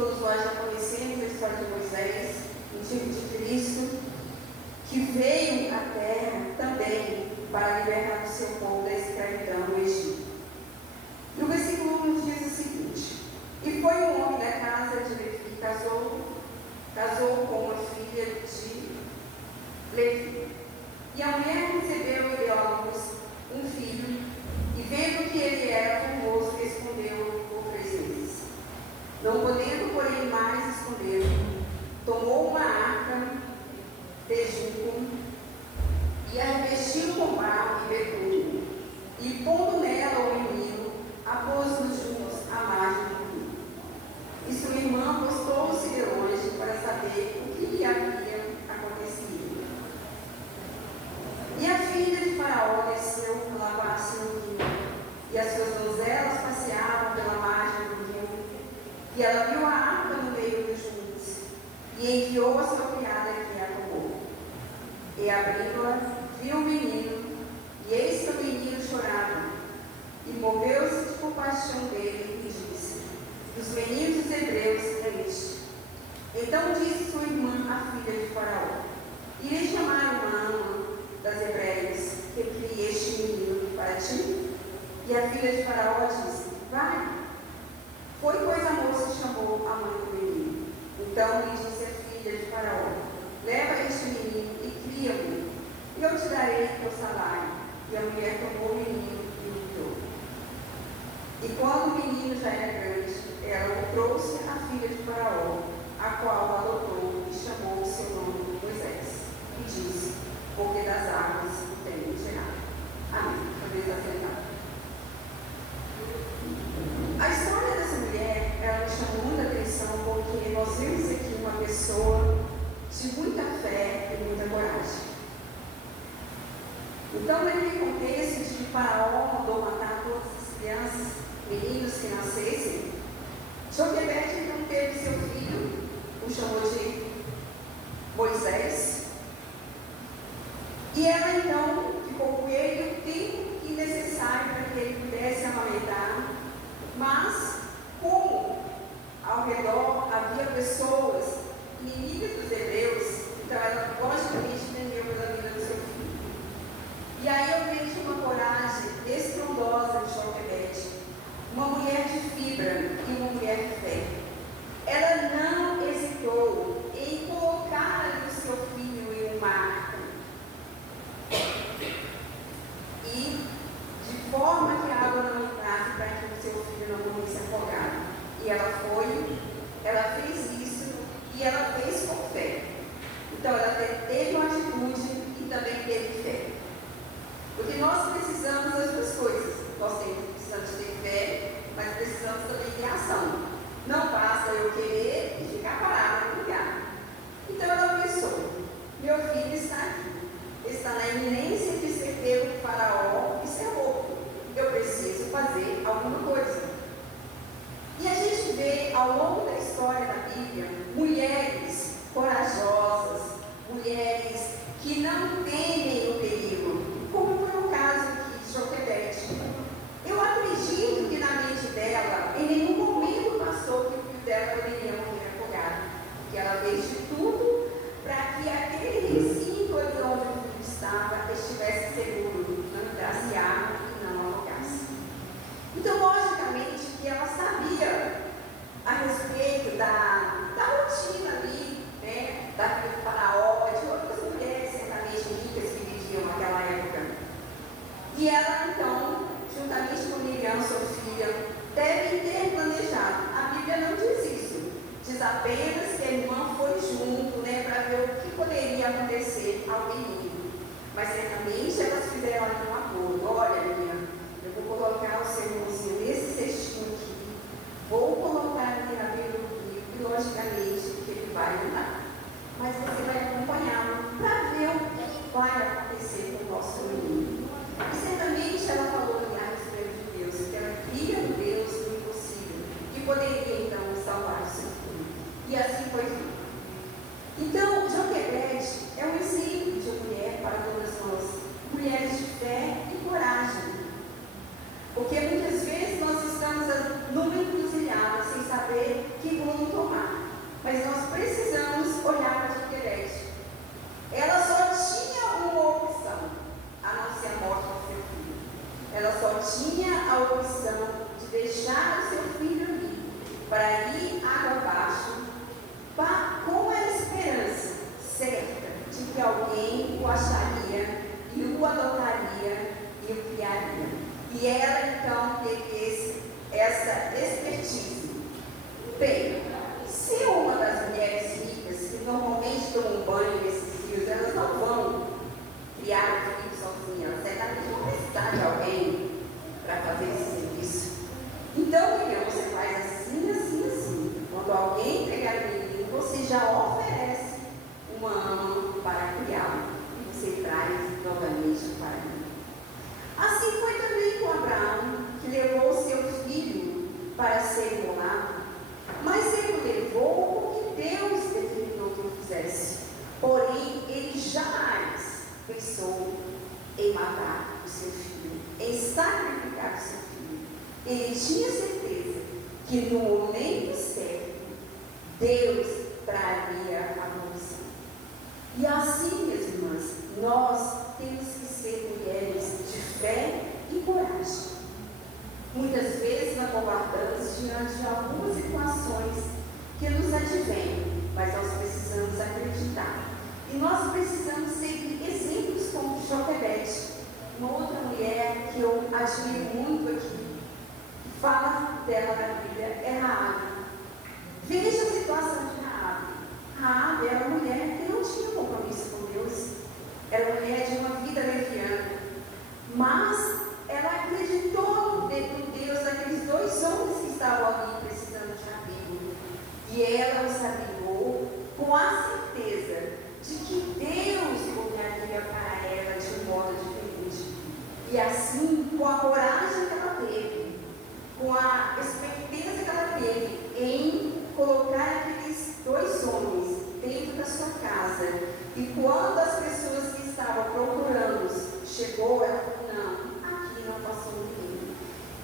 todos nós já conhecemos a história de Moisés, o tipo de Cristo, que veio à terra também para libertar o seu povo da escravidão no Egito. E o versículo 1 diz o seguinte: e foi um homem da casa de Levi, casou com uma filha de Levi. E a mulher recebeu e deu à luz um filho, e vendo que ele era formoso, escondeu-o por 3 meses. Não podendo, porém, mais escondê-lo, tomou uma arca de junco e a revestiu com barro e betume, e pondo nela o menino, a pôs-nos juntos à margem do rio. E sua irmã postou-se de longe para saber o que lhe havia acontecido. E a filha de Faraó desceu a lavar-se no rio, e as suas donzelas passeavam pela margem do rio. E ela viu a arca no meio dos juncos, e enviou a sua criada que a tomou. E abrindo-a, viu o menino, e eis que o menino chorava. E moveu-se de compaixão dele e disse: dos meninos dos hebreus é este. Então disse sua irmã, a filha de Faraó: irei chamar uma ama das hebreias, que crie este menino para ti? E a filha de Faraó disse: vai. Foi, pois, a moça que chamou a mãe do menino. Então lhe disse a filha de Faraó: leva este menino e cria-o, e eu te darei teu salário. E a mulher tomou o menino e o criou. E quando o menino já era grande, ela o trouxe à filha de Faraó, a qual o adotou e chamou o seu nome Moisés. E disse: porque das águas o tenho tirado. Amém. Talvez acertado. A história dessa mulher, ela me chamou muita atenção, porque nós vemos aqui uma pessoa de muita fé e muita coragem. Então, naquele contexto de que Faraó mandou matar todas as crianças, meninos que nascessem, Joquebede então teve seu filho, o chamou de Moisés, e ela então ficou com ele o tempo necessário para que ele pudesse amamentar. Mas, como ao redor havia pessoas inimigas dos hebreus, então ela logicamente temeu pela vida do seu filho. E aí eu vejo uma coragem estrondosa de Joquebede, uma mulher de fibra e uma mulher de fé. Ela não hesitou em colocar ali o seu filho em uma arca. E de forma que a água não entrasse para que o seu filho não morresse afogado. E ela fez isso e ela fez com fé. Então ela teve uma atitude e também teve fé. Porque nós precisamos das duas coisas. Nós precisamos ter fé, mas precisamos também ter ação. Não basta eu querer e ficar parado no lugar. Então ela pensou: meu filho está aqui, está na iminência de ser pego por Faraó e ser louco. Eu preciso fazer alguma coisa. E a gente vê ao longo da história da Bíblia mulheres corajosas, mulheres que não temem o perigo, como foi o caso aqui de Joquebede. Eu acredito que na mente dela, em nenhum momento passou que o filho dela poderia morrer afogado, porque ela fez de tudo para que aquele recinto ali onde o filho estava estivesse seguro, não entrasse água e não afogasse. Então, logicamente, que ela sabia a respeito da rotina ali, né, da filha de Faraó, de outras mulheres certamente ricas que viviam naquela época. E ela, então, juntamente com Miriam, sua filha, devem ter planejado. A Bíblia não diz isso. Diz apenas que a irmã foi junto, né, para ver o que poderia acontecer ao menino. Mas certamente elas fizeram ali um acordo. Olha, Miriam, eu vou colocar o seu irmãozinho nesse cestinho aqui, vou colocar aqui na beira do rio, e logicamente que ele vai andar. Mas você vai acompanhá-lo para ver o que vai acontecer com o nosso menino. E certamente ela falou no Espírito de Deus, que ela cria no Deus do impossível, que poderia então salvar o seu filho. E assim foi feito. Então, Joquebede é um exemplo de mulher para todas nós, mulheres de fé e coragem. Porque muitas vezes nós estamos numa encruzilhada sem saber que rumo tomar. Bem, se uma das mulheres ricas, que normalmente tomam banho nesses rios, elas não vão criar os filhos sozinhas, certamente vão precisar de alguém para fazer esse serviço. Então, você faz assim, assim, assim. Quando alguém pegar o menino, você já oferece uma ama para criá-lo e você traz novamente para mim. Assim foi também com Abraão, que levou o seu filho para ser imolado, mas ele o levou porque Deus determinou que o fizesse. Porém, ele jamais pensou em matar o seu filho, em sacrificar o seu filho. Ele tinha certeza que no momento certo, Deus traria a maldição. E assim, minhas irmãs, nós temos que ser mulheres de fé e coragem. Muitas vezes nós acobardamos diante de algumas situações que nos advêm, mas nós precisamos acreditar. E nós precisamos ser exemplos como Joquebede, uma outra mulher que eu admiro muito aqui, que fala dela na Bíblia, é Raabe. Veja a situação de Raabe. Raabe era uma mulher que não tinha compromisso com Deus, era uma mulher de uma vida leviana, mas ela acreditou no Deus daqueles dois homens que estavam ali precisando de abrigo. E ela os abrigou com a certeza de que Deus olharia para ela de um modo diferente. E assim, com a coragem que ela teve, com a esperteza que ela teve em colocar aqueles dois homens dentro da sua casa, e quando as pessoas que estavam procurando chegou, ela falou: não, aqui não passou ninguém.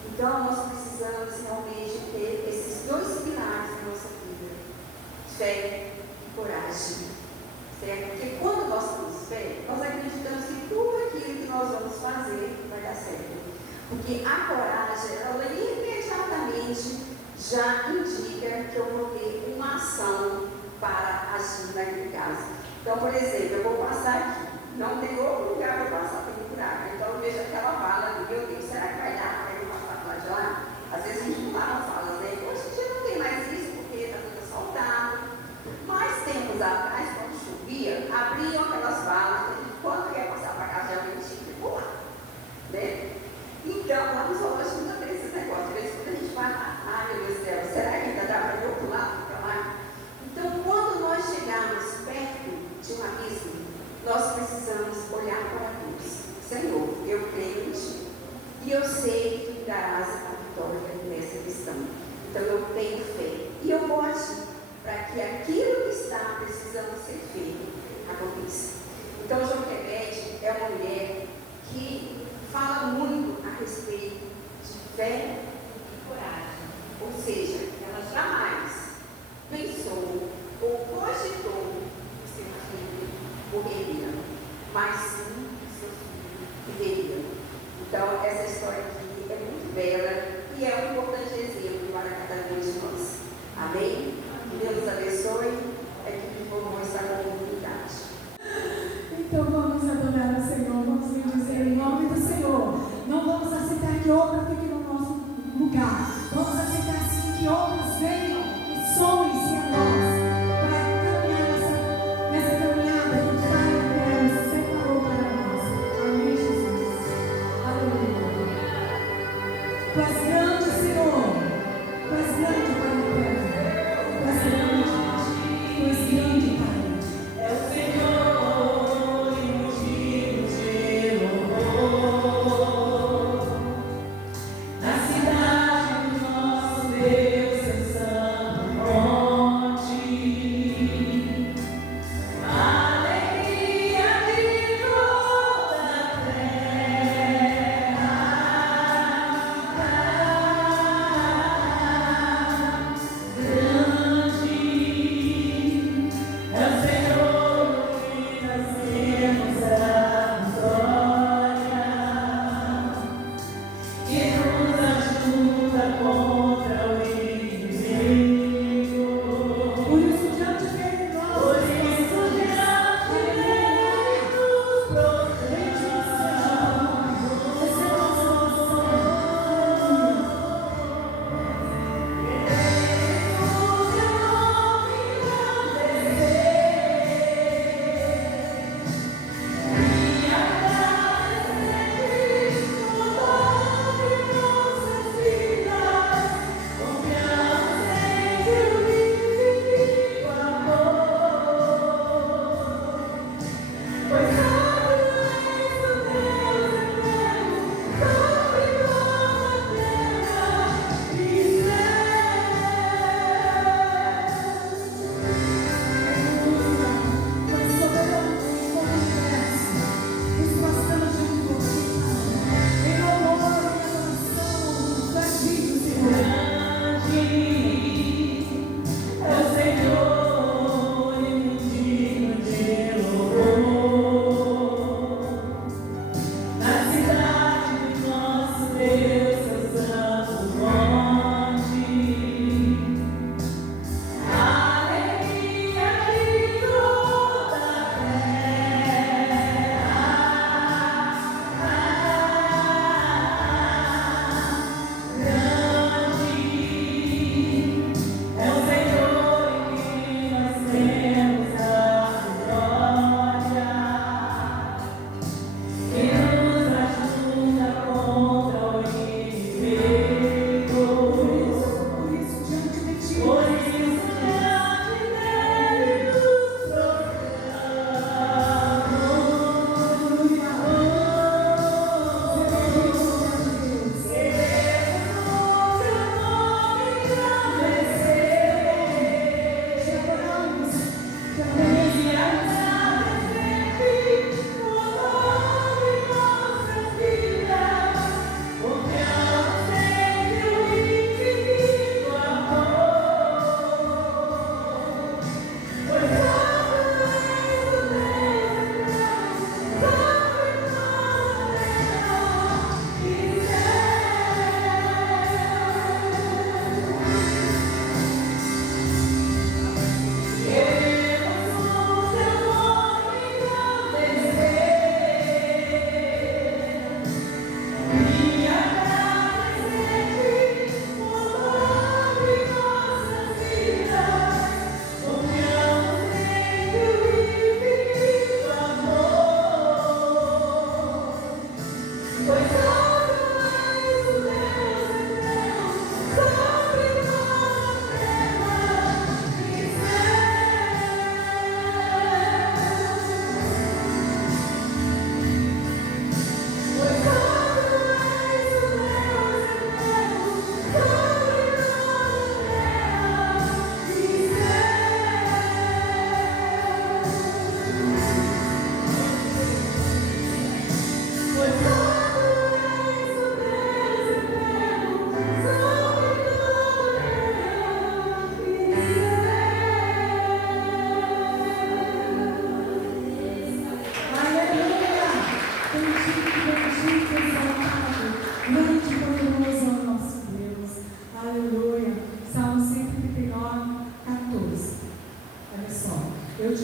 Então nós precisamos realmente ter esses dois pilares na nossa vida: fé e coragem, certo? Porque quando nós temos fé, nós acreditamos que tudo aquilo que nós vamos fazer vai dar certo. Porque a coragem, ela imediatamente já indica que eu vou ter uma ação para agir naquele caso. Então, por exemplo, eu vou passar aqui, não tem outro lugar para passar pelo buraco, então eu vejo aquela vala ali, meu Deus, será que vai dar para eu passar para lá de lá? Às vezes a gente pulava as valas, né? Hoje em dia não tem mais isso, porque está tudo asfaltado. Mas tempos atrás, quando chovia, abriam aquelas valas, e quando eu ia passar para casa de alguém, tinha que pular, né? Então, lá no zoológico não tem esse negócio. De vez em quando a gente vai lá, ai meu Deus do céu, será que ainda dá para eu pular para lá? Então, quando nós chegarmos perto de um abismo, nós precisamos olhar para Deus. Senhor, eu creio em Ti. E eu sei que Tu darás a vitória nessa questão. Então, eu tenho fé. E eu vou agir para que aquilo que está precisando ser feito aconteça. Então, Joquebede é uma mulher que fala muito a respeito de fé e coragem. Ou seja, ela jamais pensou ou cogitou que seu filho morreria, mas sim que seu filho viveria. Então, essa história aqui é muito bela e é um importante exemplo para cada um de nós. Amém? Que Deus abençoe. É que vamos estar com a comunidade. Então vamos adorar o Senhor, vamos lhe dizer em nome do Senhor. Não vamos aceitar que outra fique no nosso lugar. Vamos aceitar sim que outra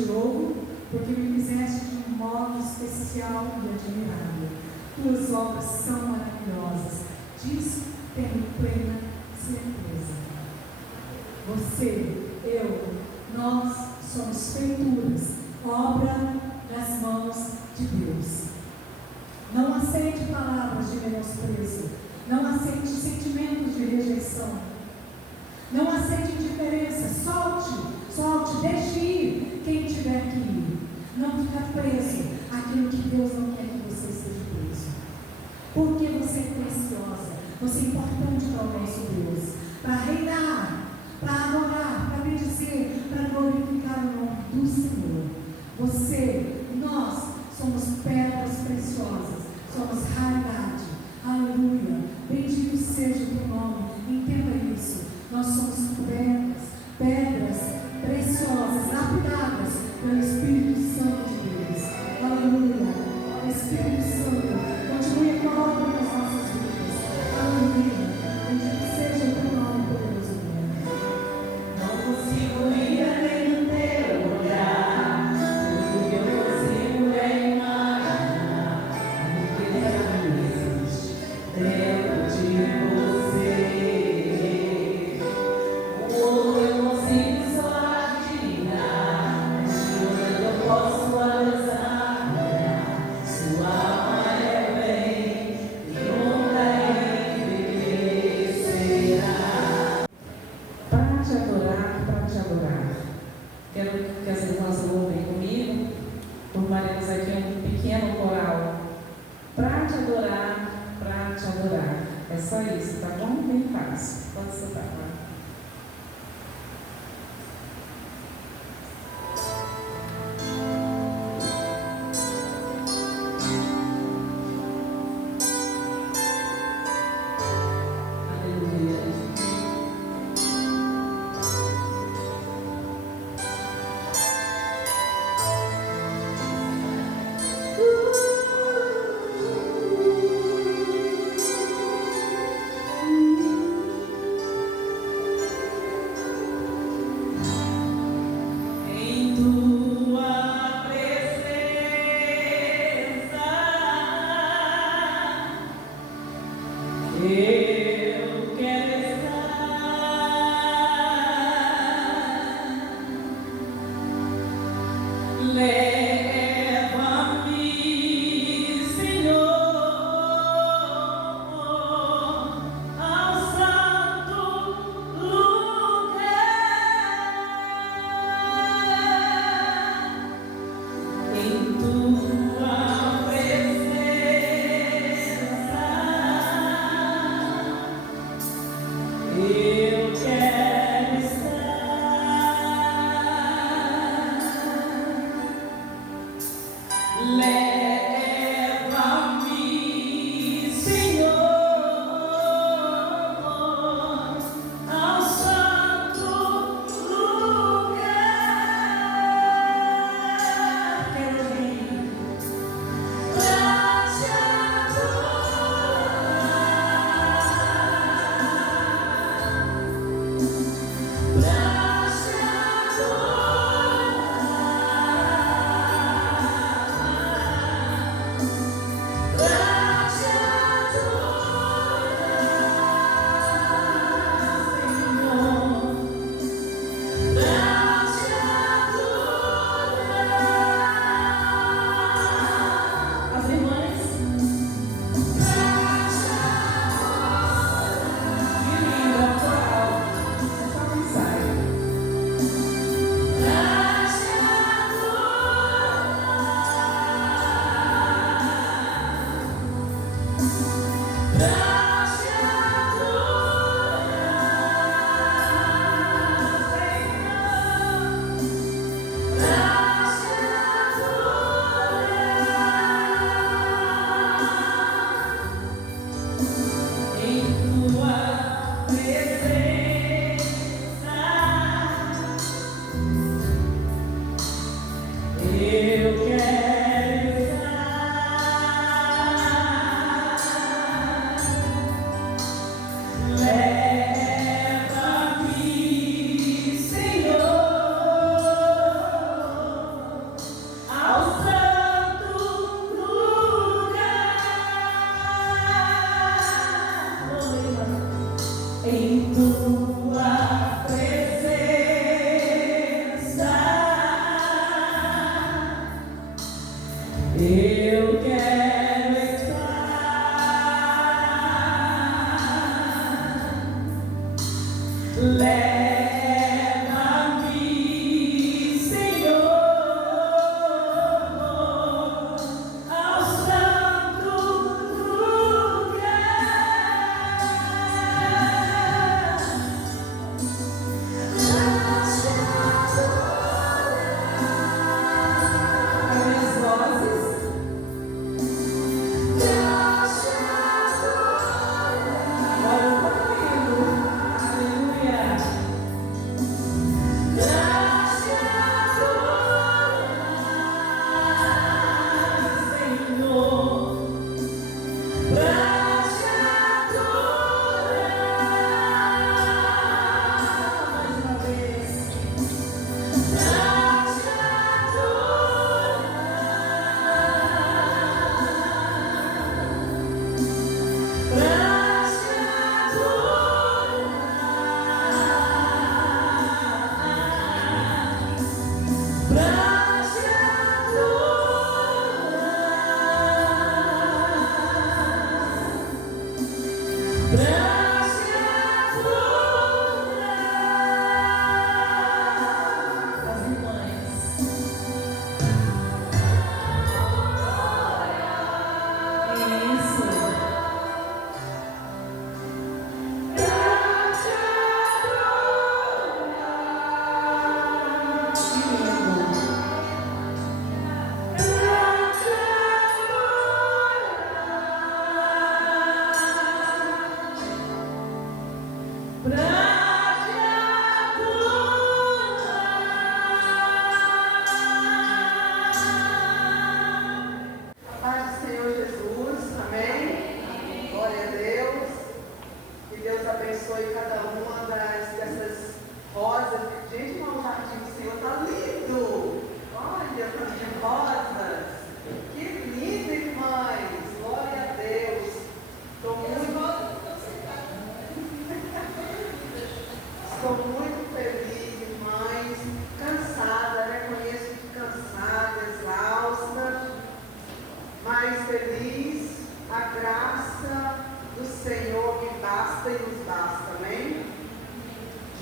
te louvo, porque me fizeste de um modo especial e admirável. Tuas obras são maravilhosas. Disso tenho plena certeza. Você, eu, nós somos feituras, obra das mãos de Deus. Não aceite palavras de menosprezo. Não aceite sentimentos de rejeição. Não aceite indiferença. Solte, deixe ir quem tiver que ir. Não ficar preso àquilo que Deus não quer que você esteja preso. Porque você é preciosa. Você é importante para o nosso Deus. Para reinar, para adorar, para bendizer, para glorificar o nome do Senhor. Você, nós somos pedras preciosas. Somos raridade. Aleluia. Bendito seja o teu nome. Entenda isso. Nós somos pedras preciosas, lapidadas pelo Espírito Santo de Deus. Aleluia. Espírito Santo, continue a tua obra nas nossas vidas. Aleluia. Bendito seja o teu nome, poderoso Deus. Não consigo ir além do teu olhar. Tudo que eu consigo é imaginar o que existe dentro de você. Eu consigo só admirar, mas eu posso analisar. Sua alma é bem e nunca envelhecerá. Para te adorar, quero que as irmãs louvem comigo. Formaremos aqui um pequeno coral. Para te adorar, para te adorar. É só isso, tá bom? Bem fácil. Pode soltar, tá?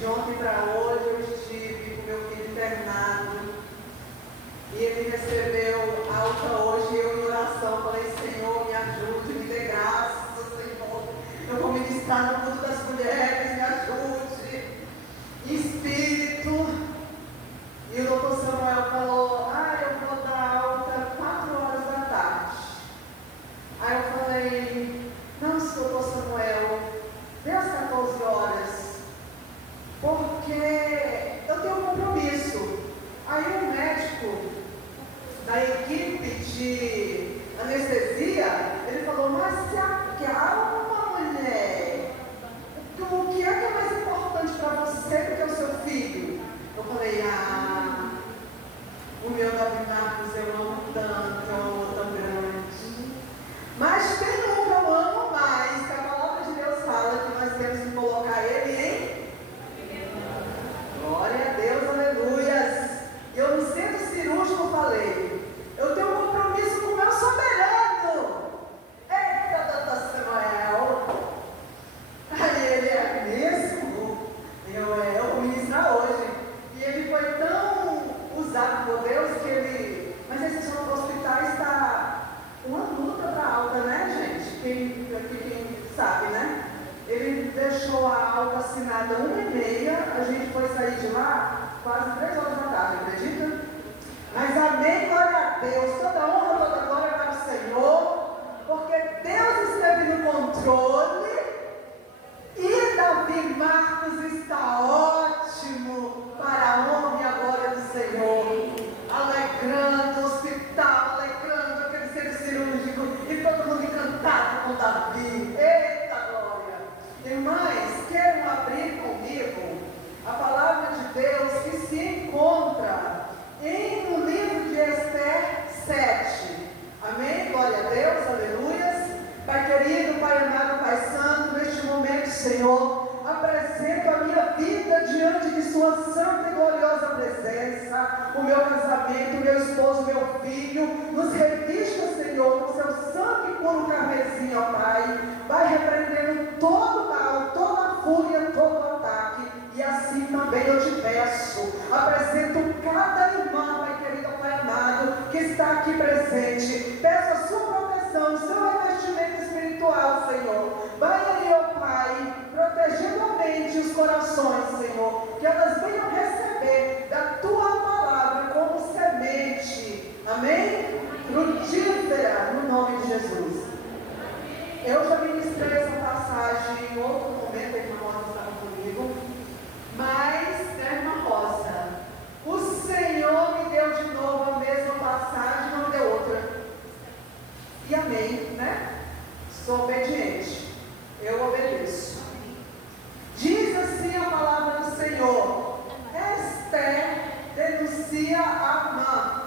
De ontem para hoje eu estive com meu filho internado e ele recebeu alta hoje. Eu em oração falei: Senhor, me ajude, me dê graça, Senhor. Eu vou ministrar no culto das mulheres, me ajude. Espírito. E o doutor Samuel falou: eu vou dar alta 4 horas da tarde. Aí eu falei: não, doutor Samuel, dê às 14 horas. Porque eu tenho um compromisso. Aí o médico da equipe de anestesia, ele falou: mas se acalma, mulher. O que é mais importante para você do que o seu filho? Eu falei: o meu Davi Marcos eu amo tanto, é um amor tão grande. Mas tem um que eu amo mais, que a palavra de Deus fala que nós temos que colocar ele em... Glória a Deus, aleluias. Eu no centro cirúrgico falei: eu tenho um compromisso com o meu soberano. Eita, doutor Samuel. Aí ele: é mesmo? Eu vou ministrar hoje. E ele foi tão usado por Deus que ele... Mas esse hospital está uma luta para alta, né, gente? Quem sabe, né? Ele deixou a alta assinada 1h30, a gente foi sair de lá quase 3 horas da tarde, acredita? Mas amém, glória a Deus, toda honra, toda glória para o Senhor, porque Deus esteve no controle e Davi Marcos está ótimo para a honra e a glória do Senhor, alegrando o hospital, alegrando aquele centro cirúrgico e todo mundo encantado com Davi. Eita glória! Irmãs, queiram abrir comigo a palavra de Deus que se encontra no livro de Esther 7. Amém? Glória a Deus, aleluias. Pai querido, Pai amado, Pai santo, neste momento, Senhor, apresento a minha vida diante de sua santa e gloriosa presença, o meu casamento, o meu esposo, meu filho. Nos revista, Senhor, com seu sangue puro carmesim, ó Pai. Vai repreendendo todo mal, toda fúria, todo ataque. E assim também eu te peço, apresento cada irmã, Pai querido, Pai amado, que está aqui presente. Peço a sua proteção, o seu revestimento espiritual, Senhor. Vai aí, ó Pai, protegendo a mente e os corações, Senhor, que elas venham receber da tua palavra como semente, amém? Frutífera, no nome de Jesus. Eu já ministrei essa passagem em outro momento, a irmã Rosa estava comigo, mas, irmã Rosa, o Senhor me deu de novo a mesma passagem, não me deu outra. E amém, né? Sou obediente, eu obedeço. Diz assim a palavra do Senhor: Esther denuncia Amã.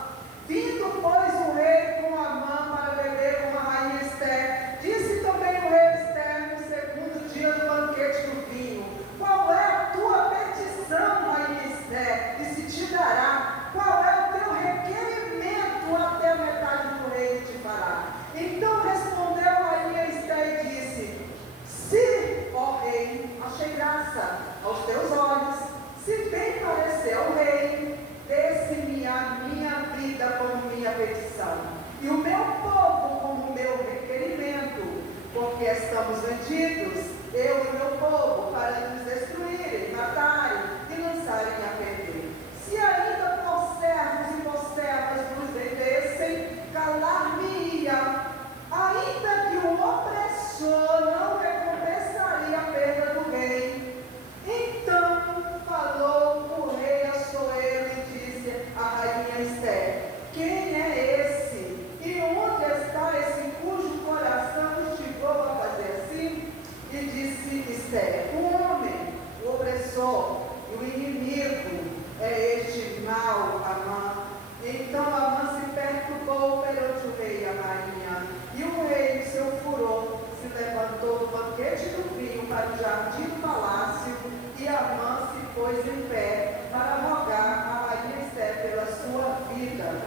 Vindo, pois, o rei com Amã para beber com a rainha Esther, disse também o rei Esther no segundo dia do banquete do vinho: qual é a tua petição, rainha Esther, e se te dará? Qual é o teu requerimento até a metade do reino te fará? Então respondeu a rainha Esther e disse: se, ó rei, achei graça aos teus olhos, se bem parecer ao rei, desse-me a minha vida como minha petição, e o meu povo como meu requerimento, porque estamos vendidos, eu e meu povo, para nos destruírem, matarem e lançarem a perder. Se ainda por servos e por servas nos vendessem, calar-me-ia, ainda que o opressor não recompensaria a perda do rei. Então falou o rei Assuero e disse à rainha Esther: quem é esse? E onde está esse cujo coração instigou a fazer assim? E disse Esther: o homem, o opressor e o inimigo é este mau Amã. Então Amã se perturbou perante o rei e a rainha, e o rei, em seu furor, se levantou do banquete do vinho para o jardim do palácio, e Amã se pôs em pé para rogar a rainha Esther pela sua vida,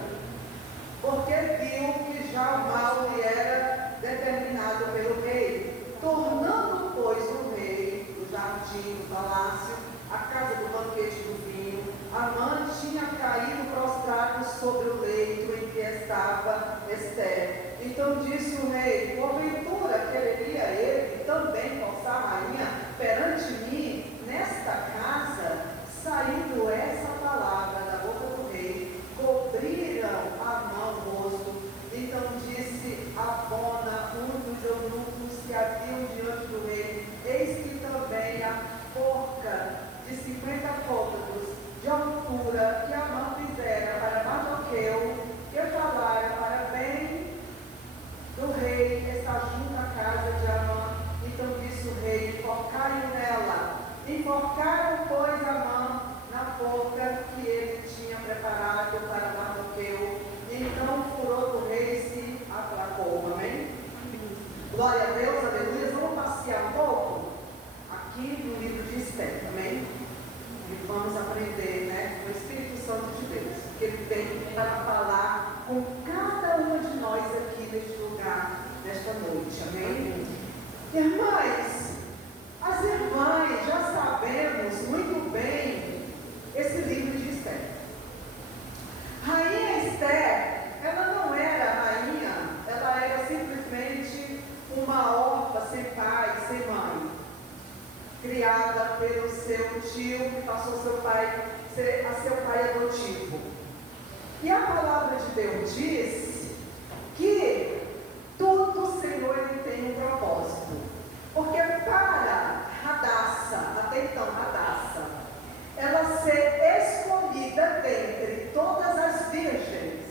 porque viu que já o mal lhe era determinado pelo rei. Tornando, pois, o rei do jardim do palácio, a sobre o leito em que estava Ester. Então disse o rei: porventura quereria ele também forçar a rainha perante mim nesta casa? Saindo essa palavra da boca do rei, cobriram a mão o rosto. Então disse Abona, um dos eunucos que haviam diante do rei: eis que também a forca de 50 côvados de altura que Amã fizera para Mardoqueu, que falara para bem do rei, está junto à casa de Amã. Então disse o rei: enforcai-o nela. Enforcaram, pois, Amã na forca que ele tinha preparado para Mardoqueu. Então o furor do rei se aplacou. Amém? Glória a Deus, aleluia. Vamos passear um pouco aqui no livro de Esther, amém? E vamos aprender, né, com o Espírito Santo de Deus, que ele vem para falar com cada uma de nós aqui neste lugar, nesta noite, amém? Irmãs, as irmãs já sabemos muito bem esse livro de Esther. Rainha Esther, ela não era rainha, ela era simplesmente uma órfã sem pai, sem mãe, criada pelo seu tio, que passou a seu pai adotivo. E a palavra de Deus diz que tudo o Senhor ele tem um propósito. Porque para Hadassah, até então Hadassah, ela ser escolhida dentre todas as virgens,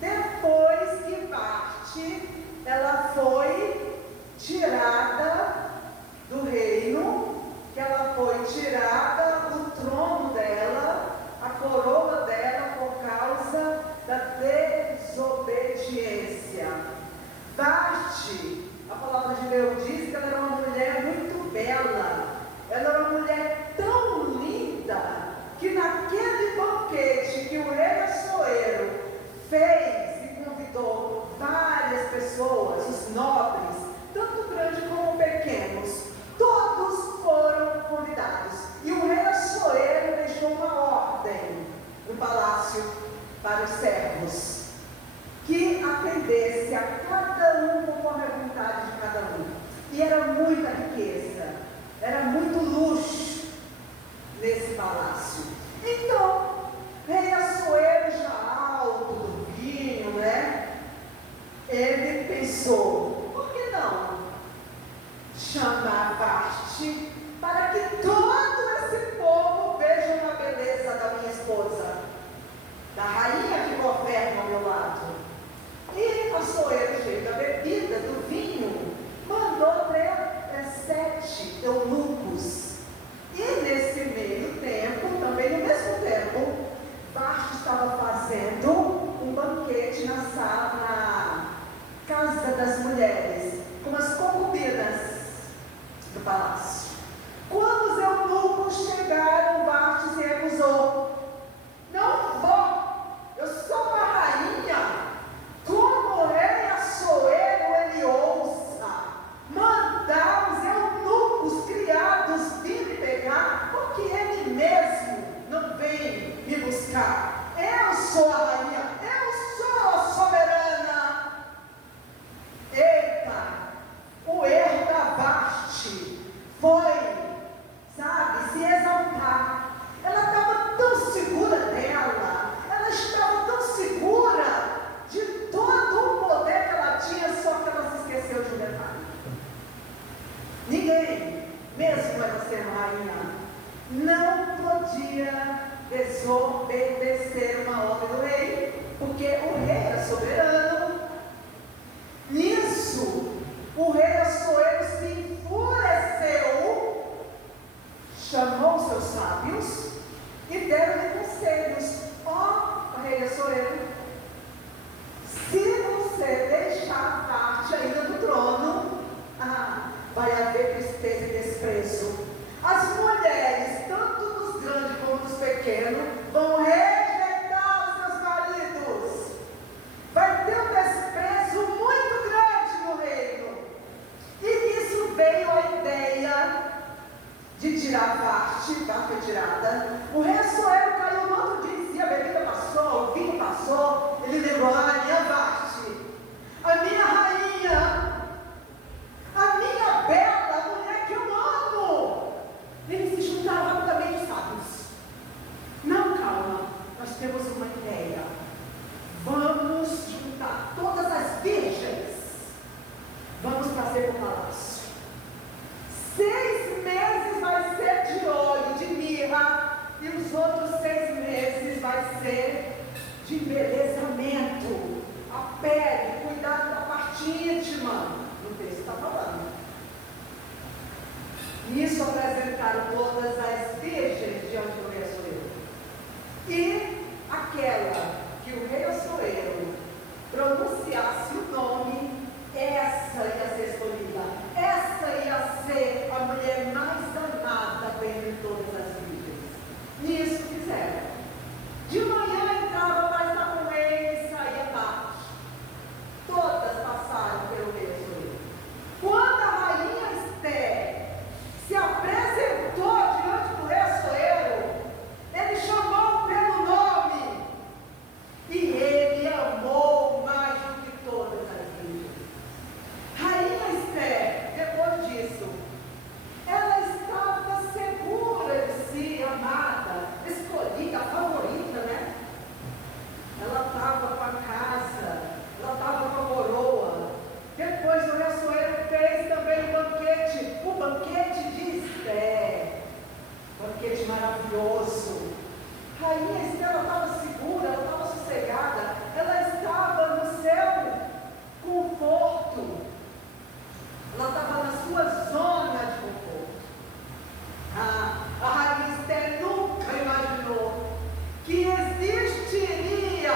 depois que Vasti, ela foi tirada do reino, que ela foi tirada do trono dela, a coroa dela, por causa da desobediência. Vasti, a palavra de Deus diz que ela era uma mulher muito bela, ela era uma mulher tão linda, que naquele banquete que o rei Assuero fez e convidou várias pessoas, os nobres, tanto grandes como pequenos, todos foram convidados. E o rei Assuero deixou uma ordem no palácio para os servos, que atendesse a cada um conforme a vontade de cada um. E era muita riqueza, era muito luxo nesse palácio. Então, rei Assuero, já alto do vinho, né? Ele pensou: por que não chamar Vasti para que todo esse povo veja a beleza da minha esposa, da rainha que governa ao meu lado? E Assuero, cheio da bebida, do vinho, mandou 7 eunucos. E nesse meio tempo, também no mesmo tempo, Vasti estava fazendo um banquete na sala, na casa das mulheres, com as concubinas do palácio. Quando os eunucos chegaram, Vasti se recusou: não vou, eu sou uma rainha. Como o rei Assuero, ele ousa mandar os eunucos criados vir me pegar, porque ele mesmo não vem me buscar. Eu sou a rainha, eu sou a soberana. Eita, o erro da Vasti foi, se exaltar. Ela estava tão segura dela, ela estava tão segura de todo o poder que ela tinha, só que ela se esqueceu de um detalhe. Ninguém, mesmo ela sendo rainha, não podia desobedecer uma ordem do rei, porque o rei era soberano. Nisso, o rei Assuero se enfureceu, chamou seus sábios e deram-lhe conselhos. Ó, rei Assuero, se você deixar Vasti ainda do trono, vai haver tristeza e desprezo. As mulheres, tanto dos grandes como dos pequenos, vão rejeitar os seus maridos. Vai ter um desprezo muito grande no reino. E nisso veio a ideia de tirar Vasti foi tirada. O rei Assuero caiu no outro dia, a bebida passou, o vinho passou, de embelezamento, a pele, cuidado da parte íntima. No texto está falando. Nisso apresentaram todas as virgens diante do rei Assuero. E aquela que o rei Assuero pronunciasse o nome, essa ia ser escolhida. Essa ia ser a mulher mais amada dentre todas as virgens. Nisso fizeram. De manhã entrava para estar com ele e saía tarde. Todas passaram pelo rei Assuero. Quando a rainha Esther se apresentou diante do rei Assuero, ele chamou pelo nome e ele amou mais do que todas as virgens. Rainha Esther, depois disso, ela estava segura de si, amada, escolhida, favorita, né? Ela estava com a casa, ela estava com a coroa. Depois o rei Assuero fez também o banquete de Esther, banquete maravilhoso. Rainha Esther, ela estava segura, ela estava sossegada, ela estava no seu conforto, ela estava na sua zona de conforto. A rainha Esther nunca imaginou que existiria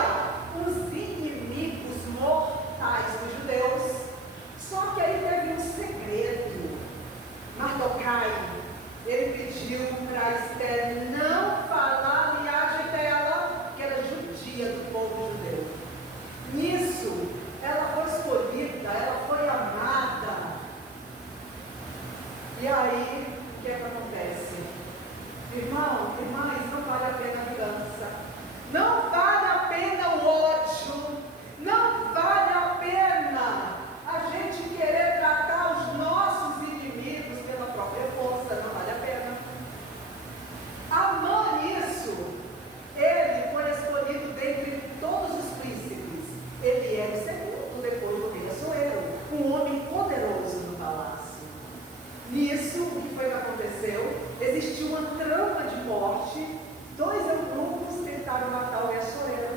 os inimigos mortais dos judeus. Só que aí teve um segredo. Mardoquai, ele pediu para Esther não falar a linhagem dela, que era judia do povo judeu. Nisso, ela foi escolhida, ela foi amada. E aí, o que é que acontece? Irmão, irmãs, não vale a pena a vingança. Não vale a pena o ódio. Não vale a pena a gente querer tratar os nossos inimigos pela própria força. Não vale a pena. Amã nisso, ele foi escolhido dentre todos os príncipes. Ele era o segundo depois do rei Assuero, um homem poderoso no palácio. Nisso, o que foi que aconteceu? Existiu uma trama de morte. 2 eunucos tentaram matar o rei Assuero.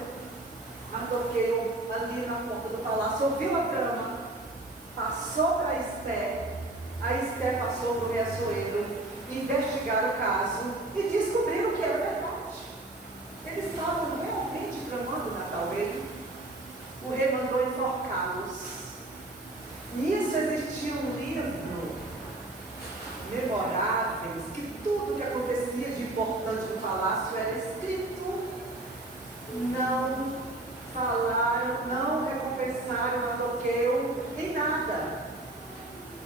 Mardoqueu, ali na porta do palácio, ouviu a trama, passou para Esther. A Esther passou para o rei Assuero, investigaram o caso e descobriram que era verdade. Eles estavam realmente tramando matar ele. O rei mandou enforcá-los. Nisso existia um livro memoráveis, que tudo que acontecia de importante no palácio era escrito. Não falaram, não recompensaram Mardoqueu em nada,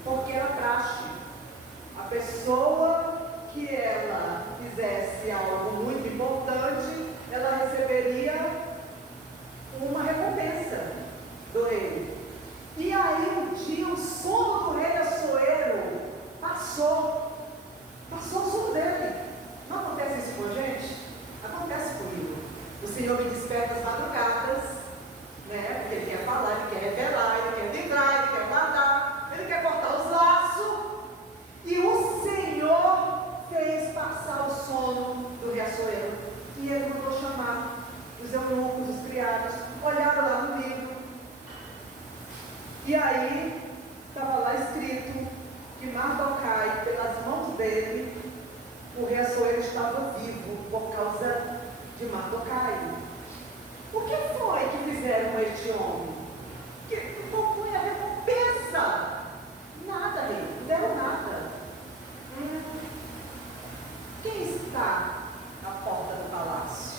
porque era praxe. A pessoa que ela fizesse algo muito importante, ela receberia uma recompensa do rei. E aí um dia o sono do rei Assuero passou o sono dele. Não acontece isso com a gente? Acontece comigo. O Senhor me desperta às madrugadas, né? Porque Ele quer falar, Ele quer revelar, Ele quer livrar, Ele quer guardar, Ele quer cortar os laços. E o Senhor fez passar o sono do rei Assuero. E Ele mandou chamar os eunucos, os criados, olharam lá no livro. E aí, estava lá escrito que Mardoquai, pelas mãos dele, o rei Assuero estava vivo por causa de Mardoquai. O que foi que fizeram com este homem? Qual foi a recompensa? Nada, rei, não deram nada. Quem está à porta do palácio?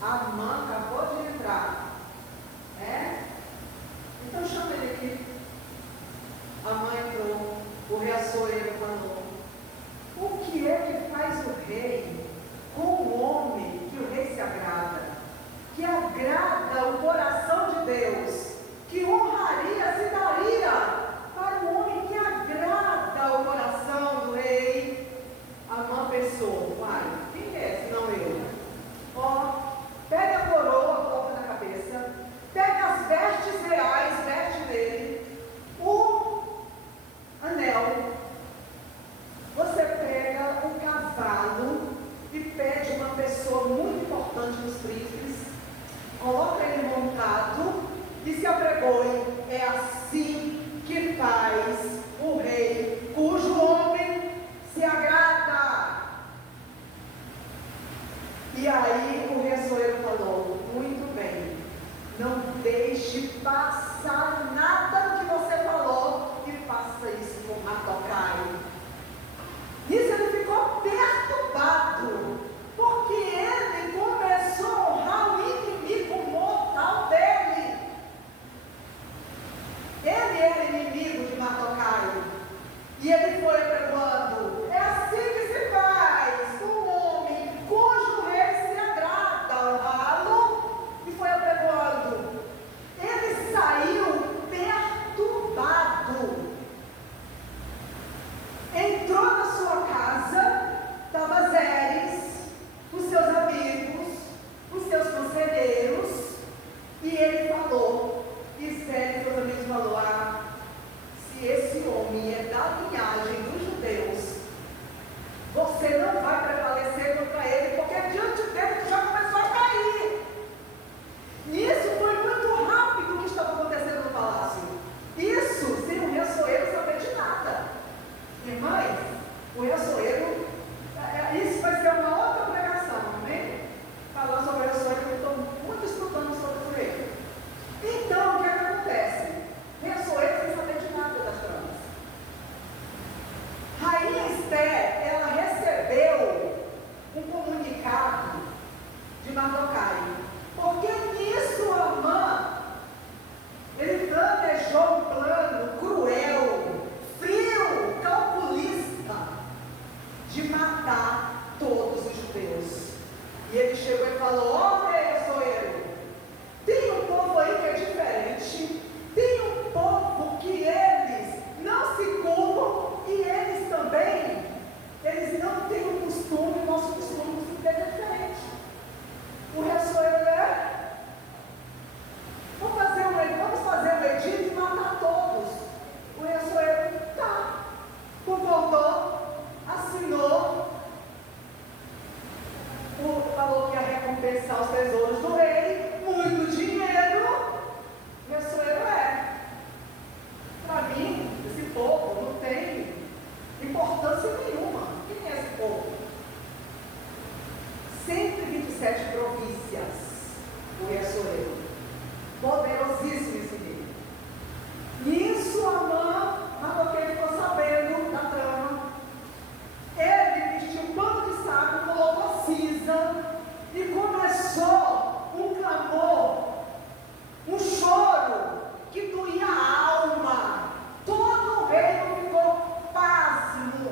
Amã acabou de entrar. Então chama ele aqui. Amã entrou. O rei Assuero falou: o que é que faz o rei com o homem que o rei se agrada? Que agrada o coração de Deus, que honraria, se daria para o homem que agrada o coração do rei. Amã pensou: pai, quem é senão eu? Pega a coroa, coloca na cabeça, pega as vestes reais, veste dele, o anel. Você pega um cavalo e pede uma pessoa muito importante dos príncipes coloca ele montado e se apregoe. É assim que faz o rei, cujo homem se agrada. E aí o rei Assuero falou: muito bem, não deixe passar nada do que você falou e faça isso com Mardoquai. Nisso ele ficou perturbado, porque ele começou a honrar o inimigo mortal dele. Ele era inimigo de Mardoquai. E ele foi apregoando: é assim que se faz com um homem cujo rei se agrada, honrá-lo. E foi apregoando. Ele saiu perturbado. Entrou na sua casa, estava Zeres, os seus amigos, os seus conselheiros, e ele falou. E Zeres, seus amigos, falou: ah, se esse homem é da linhagem dos judeus, você não vai prevalecer contra ele, porque diante dele já começou a cair. Nisso foi muito rápido o que estava acontecendo no palácio. Isso sem o rei Assuero saber de nada. Irmãs, o rei Assuero, isso vai ser uma outra pregação, amém? Falar sobre o rei Assuero, eu estou muito estudando sobre ele. Então, o que acontece? Rei Assuero sem saber de nada das tramas. Rainha Esther, ela recebeu um comunicado de Mardoquai, porque nisso Amã, ele planejou um plano cruel, frio, calculista, de matar todos os judeus. E ele chegou e falou: ó, rei Assuero, tem um povo aí que é diferente, tem um povo que eles não se curvam e eles também, eles não têm um costume, nosso costume é diferente. O rei Assuero vamos fazer um edito e matar todos. O rei Assuero, tá, concordou, assinou, falou que ia recompensar os tesouros do rei, muito dinheiro. O rei Assuero para mim, esse povo não tem importância nenhuma. Quem é esse povo? 127 províncias, o rei Assuero, poderosíssimo esse rei. Nisso Amã, Mardoquai ficou sabendo da trama. Ele vestiu um pano de saco, colocou cinza e começou um clamor, um choro que doía a alma. Todo o reino ficou pasmo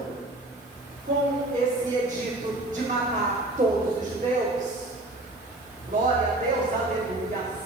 com esse edito de matar todos os judeus. Glória a Deus, aleluia.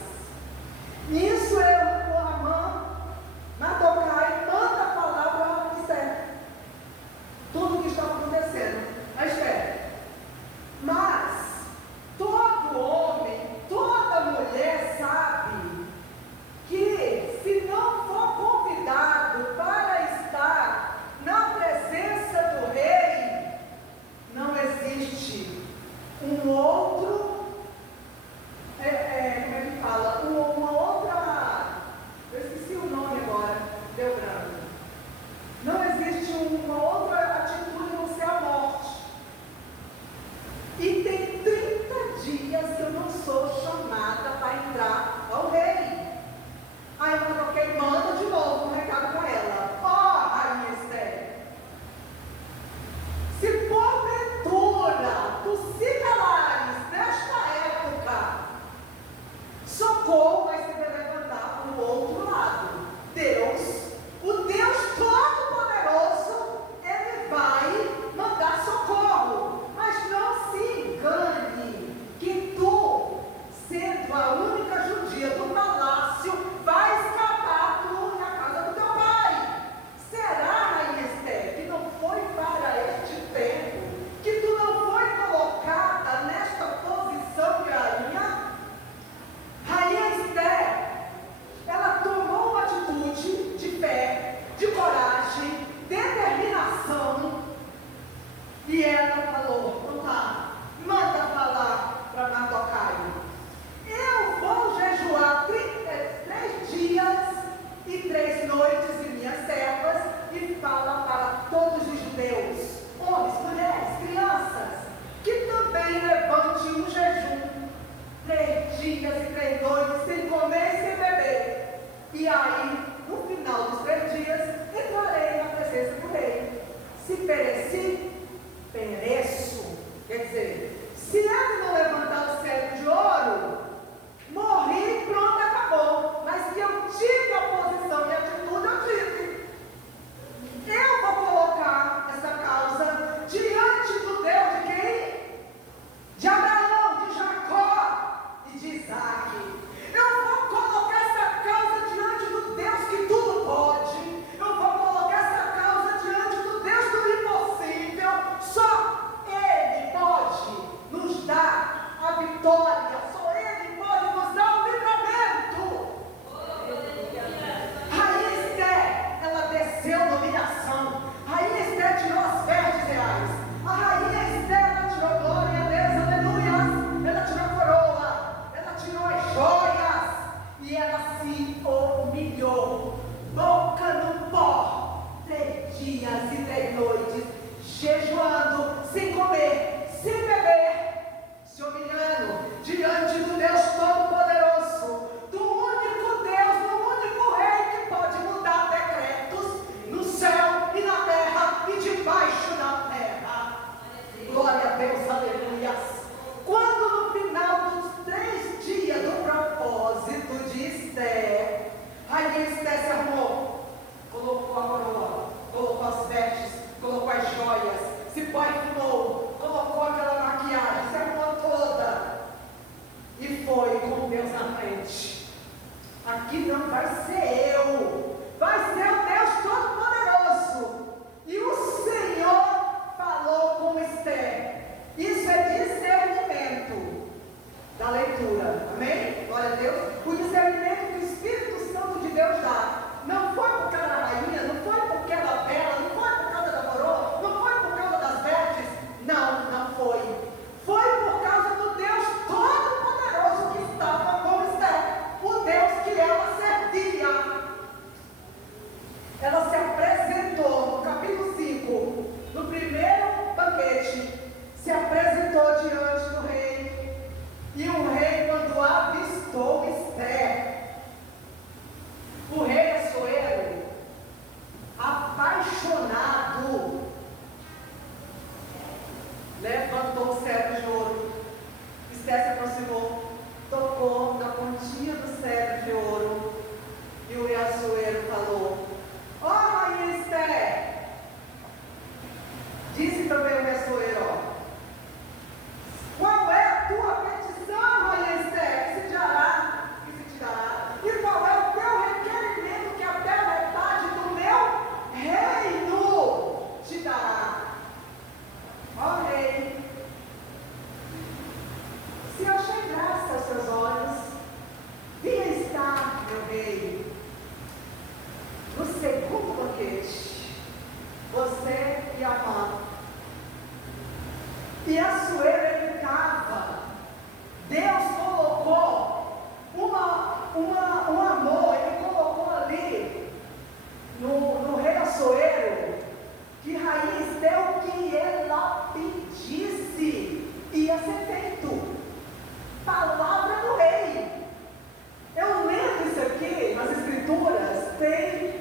vai ser eu, vai ser o Deus Todo-Poderoso. E o Senhor falou com Esther. Isso é discernimento da leitura, amém? Glória a Deus. O discernimento que o Espírito Santo de Deus dá. Não foi por causa da rainha, não foi porque ela bela, não foi por causa da coroa, não foi por causa das vestes. Não, não foi. Foi por causa do Deus Todo-Poderoso que estava com Esther, o Deus que ela servia. Ela se apresentou no capítulo 5, no primeiro banquete, se apresentou diante do rei. E o rei, quando avistou Esther, o rei Assuero, apaixonado, levantou o cetro de ouro. Esther se aproximou, tocou na pontinha do cetro de ouro. E o rei Assuero falou: ó, rainha Esther, disse também o rei Assuero: qual é a tua petição, rainha Esther? Que se te dará, que se te dará. E qual é o teu requerimento, que até a metade do meu reino te dará? Ó rei, se eu achei graça aos seus olhos, vinha estar, meu rei, no segundo banquete, você e Amã. E Assuero evitava. Deus colocou um amor, ele colocou ali no rei Assuero, que rainha Esther, o que ela pedisse ia ser feito. Palavra do rei. Eu lendo isso aqui nas escrituras, tem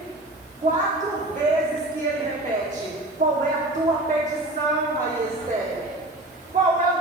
4 vezes que ele repete: qual é a tua petição, rainha Esther? Qual é o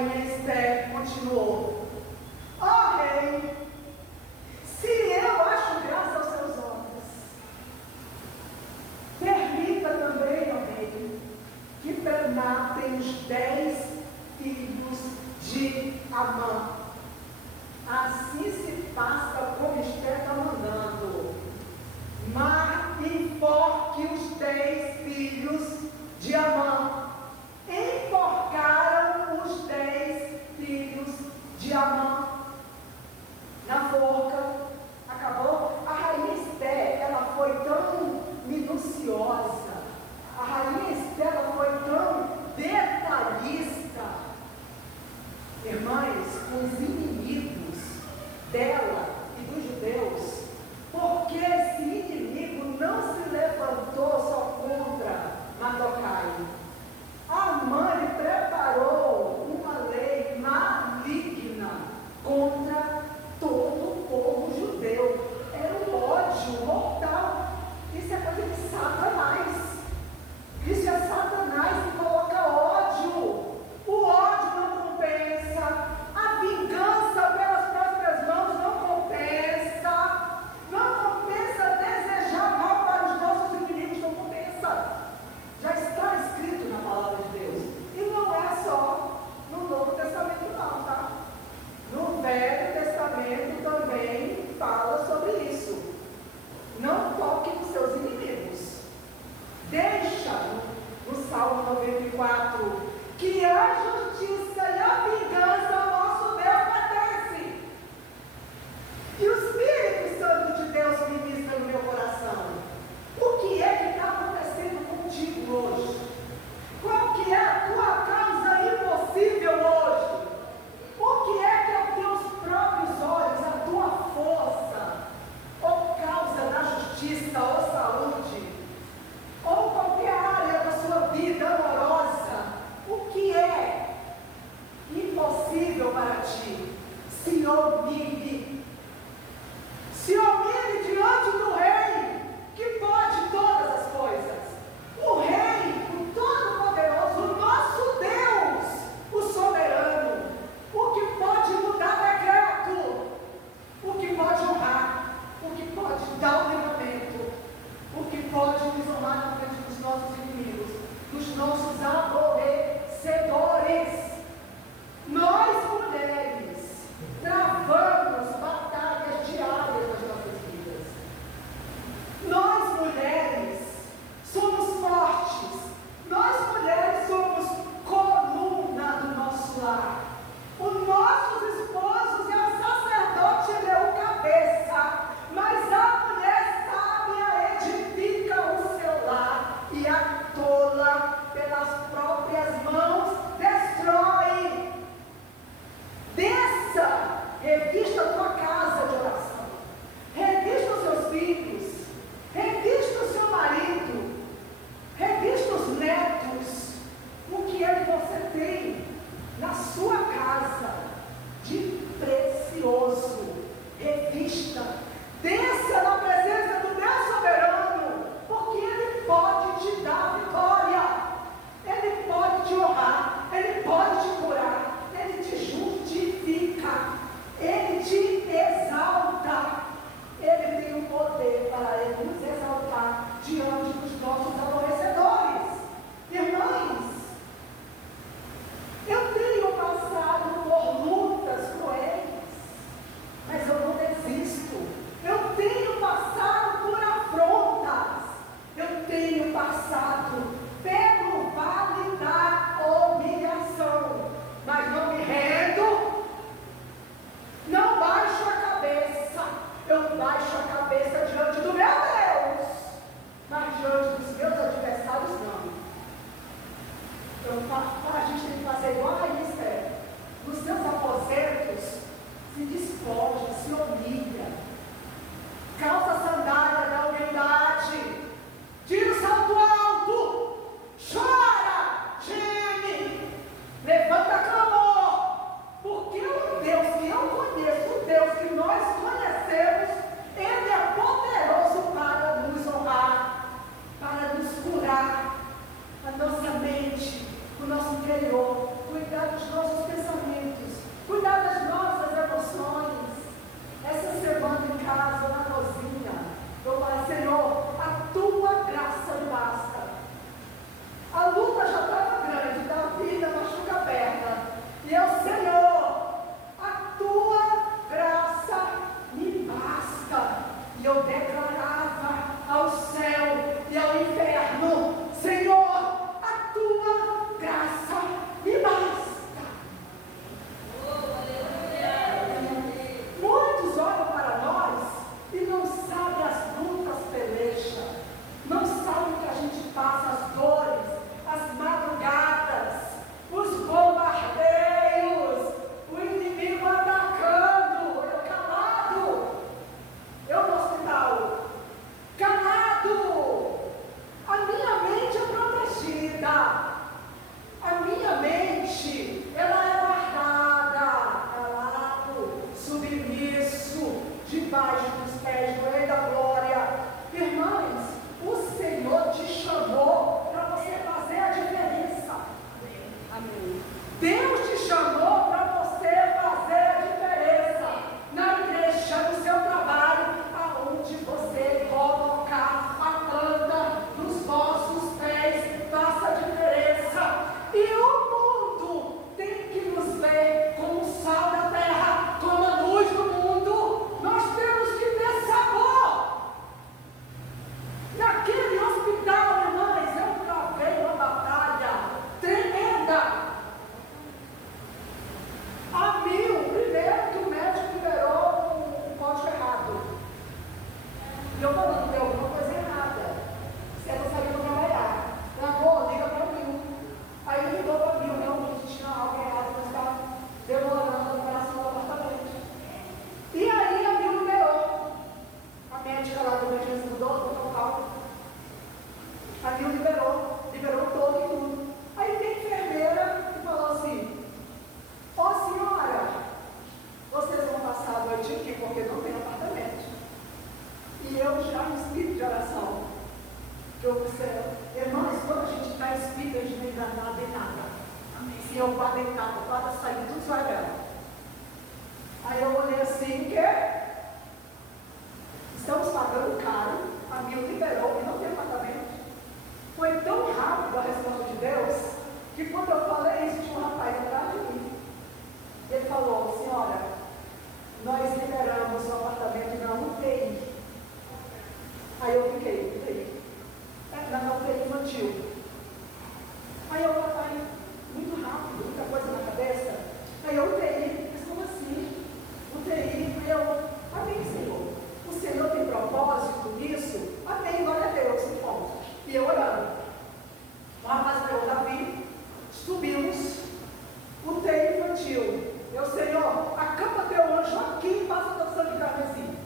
rainha Esther continuou: ó rei, se eu acho graça aos seus olhos, permita também, ó rei, que matem os 10 filhos de Amã. Assim se faça como Esther está mandando. Mas enforque os 10 filhos de Amã. Enforcaram os 10 filhos de Amã na forca. Acabou? A rainha Esther, ela foi tão minuciosa. A rainha Esther, ela foi tão detalhista, irmãs, com os inimigos dela e dos judeus, porque esse inimigo não se levantou só contra Mardoquai. Amã preparou uma lei maligna contra todo o povo judeu. Era um ódio mortal. Isso é coisa de Satanás. Isso é Satanás que coloca ódio. O ódio não compensa. A vingança pelas próprias mãos não compensa. Não compensa desejar mal para os nossos inimigos, não compensa. Já está escrito na palavra de Deus. E não é só no Novo Testamento não, tá? No Velho Testamento também fala sobre isso. Não toque nos seus inimigos. Deixa, no Salmo 94, que a justiça e a vingança ao nosso Deus pertence. E o Espírito Santo de Deus ministra no meu coração. O que é que está acontecendo contigo hoje? Qual que é a tua causa impossível hoje? O que é que aos teus próprios olhos, a tua força, ou causa da justiça, ou saúde, ou qualquer área da sua vida amorosa, o que é impossível para ti? Se humilhe. Se humilhe diante do Rei, que pode todas as coisas. O Rei, o Todo-Poderoso, o nosso Deus, o Soberano, o que pode mudar decreto, o que pode honrar, o que pode dar o livramento, o que pode nos honrar na frente dos nossos inimigos, dos nossos aborrecedores. Nós, mulheres, travamos batalhas diárias nas nossas vidas. Nós, mulheres, somos fortes. Nós, mulheres, somos coluna do nosso lar. Os nossos esposos é o sacerdote, ele é o cabeça. Mas a mulher sábia edifica o seu lar, e a tola pelas próprias mãos destrói. Desça, revista a tua casa de oração, revista os seus filhos, revista o seu marido, revista os netos. O que é que você tem na sua casa de precioso? Revista. Desça na presença do Deus soberano, porque Ele pode te dar vitória, Ele pode te honrar, Ele pode te curar, Ele te justifica, Ele te exalta. Ele tem o poder para Ele nos exaltar diante dos nossos aborrecedores. Irmãs, eu tenho passado por lutas cruéis, mas eu não desisto. Eu tenho passado por afrontas. Eu tenho passado pelo vale da humilhação, mas não me rendo. Não baixo a cabeça. Eu baixo a cabeça diante do meu Deus, mas diante dos meus adversários não. A gente tem que fazer igual a Esther. Nos seus aposentos, se despoja, se humilha, calça a sandália da humildade, tira o salto alto, chora, geme, levanta clamor, porque o Deus que eu conheço, o Deus que nós conhecemos, Ele é poderoso para nos honrar, para nos curar a nossa mente, o nosso interior, cuidar dos nossos pensamentos. Senhor, guarda em casa, guarda a saída, tudo vai bem. Aí eu olhei assim, o quê? Estamos pagando caro, a Mil liberou e não tem apartamento. Foi tão rápido a resposta de Deus, que quando eu falei isso, tinha um rapaz atrás de mim. Ele falou, senhora, nós liberamos o apartamento na UTI. Aí eu fiquei, UTI. Na UTI infantil. Aí eu falei, muito rápido, muita coisa na cabeça. Aí eu, UTI, mas como assim? UTI, aí eu, amém, Senhor. O Senhor tem propósito nisso? Amém, glória a Deus, ponto. E eu orando. O rapaz pegou Davi, subimos, UTI infantil. Eu, Senhor, acampa teu anjo aqui e passa teu sangue carmesim.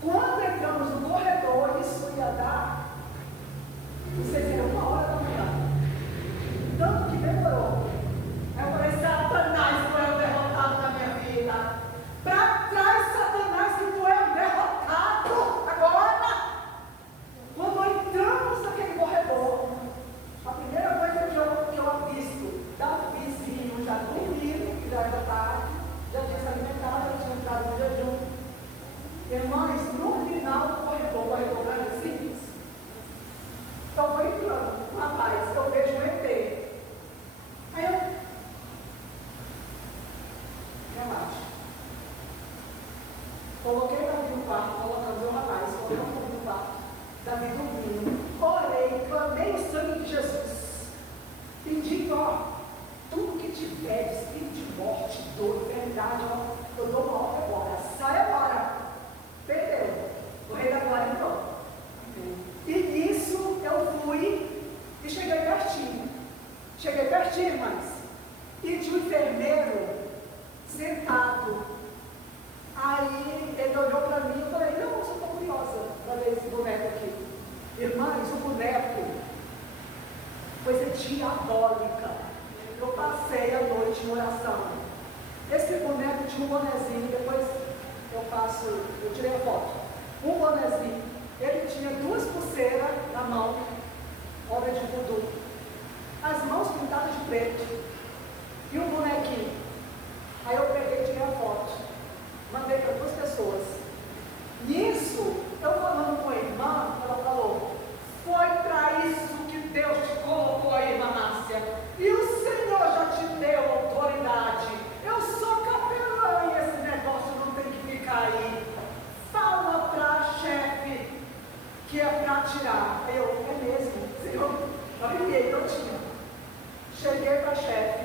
Quando entramos no corredor, isso ia dar, vocês viram, 1h da manhã. Tanto que demorou. Eu falei, Satanás, tu é o derrotado da minha vida. Para trás, Satanás, que tu é o derrotado. Agora, quando entramos naquele corredor, a primeira coisa que eu avisto, Davizinho já dormindo, que já era tarde, já tinha se alimentado, já tinha entrado no jejum. Irmãos, no final do corredor grande simples, então foi entrando, rapaz, eu vejo um ET. Aí eu, relaxa. Coloquei Davi no quarto, colocando o rapaz, coloquei um pouco no quarto, Davi dormindo. Orei, clamei o sangue de Jesus. Pedi, ó, tudo que tiver, espírito de morte, dor, verdade, ó, eu dou uma ordem agora, sai agora. Perdeu. O rei da glória entrou. E nisso eu fui e cheguei pertinho. Cheguei pertinho, irmãs. E tinha um enfermeiro sentado. Aí ele olhou para mim e falei, não, eu só estou curiosa para ver esse boneco aqui. Irmãs, o boneco, coisa diabólica. Eu passei a noite em oração. Esse boneco tinha um bonezinho, depois eu tirei a foto. Um bonezinho. Ele tinha 2 pulseiras na mão, obra de voodoo. As mãos pintadas de preto. E um bonequinho. Aí eu peguei e tirei a foto. Mandei para 2 pessoas. Nisso, eu falando com a irmã, ela falou, foi para isso que Deus te colocou aí, irmã Márcia. E o Senhor já te deu autoridade. Eu sou capelã e esse negócio não tem que ficar aí. Fala para a chefe que é para tirar. Eu, é mesmo, Senhor, eu enviei, não tinha. Cheguei para a chefe.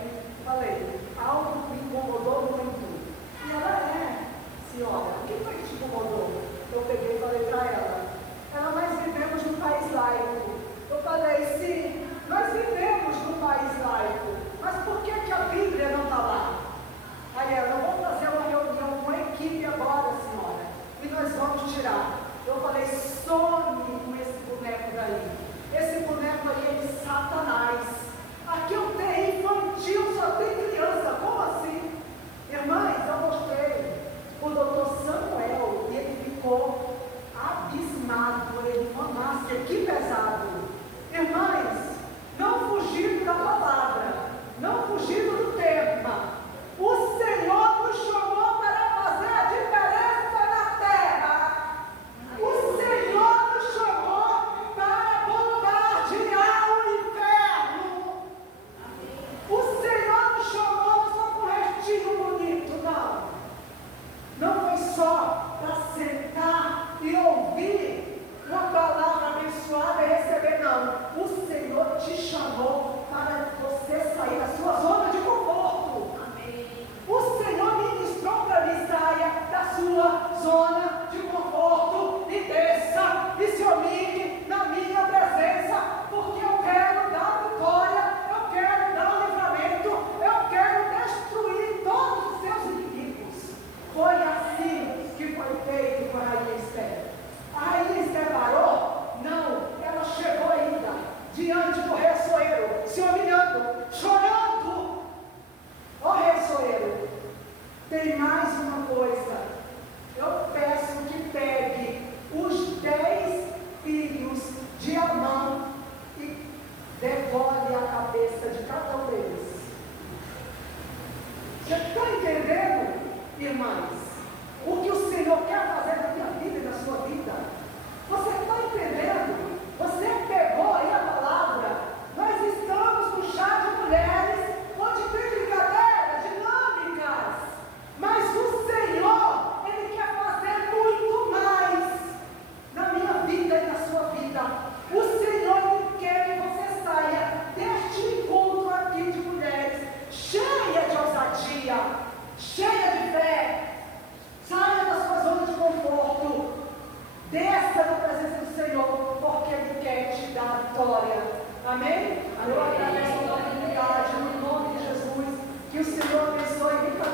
Você está entendendo, irmãs? O que o Senhor quer fazer na minha vida e na sua vida? Você está entendendo? Você pegou aí a palavra. Nós estamos no chá de mulheres, onde tem brincadeiras dinâmicas. Mas o Senhor, Ele quer fazer muito mais na minha vida e na sua vida. O Senhor, Ele quer que você saia deste encontro aqui de mulheres, cheia de ousadia, cheia de fé. Saia da sua zona de conforto. Desça na presença do Senhor, porque Ele quer te dar vitória. Amém? Eu agradeço a oportunidade no nome de Jesus. Que o Senhor abençoe.